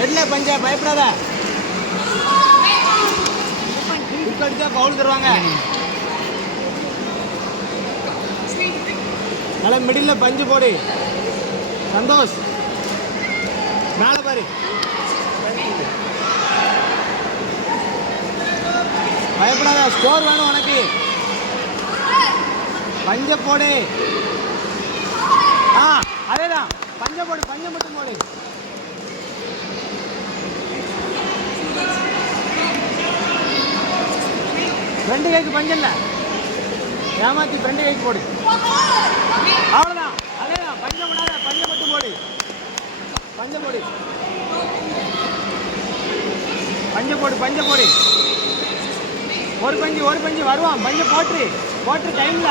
எட்ல பஞ்சா பயப்படாத. அடிச்சா பவுல் தருவாங்க. நல்ல மிடில் பஞ்சு போடு. சந்தோஷ் மேலே பாரு. பயப்படாத, ஸ்கோர் வேணும் உனக்கு. பஞ்ச போடு. அதேதான், பஞ்ச போடு, பஞ்சம் மட்டும் போடு. ஃப்ரெண்டு கைக்கு பஞ்சம் இல்லை, ஏமாத்தி ஃப்ரெண்டு கைக்கு போடு. அவ்வளோதான், அதேதான். பஞ்சம் போடாத, பஞ்சம் மட்டும் போடு. பஞ்சம் போடு, பஞ்ச போடு, பஞ்ச போடு. ஒரு பஞ்சு வருவான். பஞ்ச போட்டு டைம்ல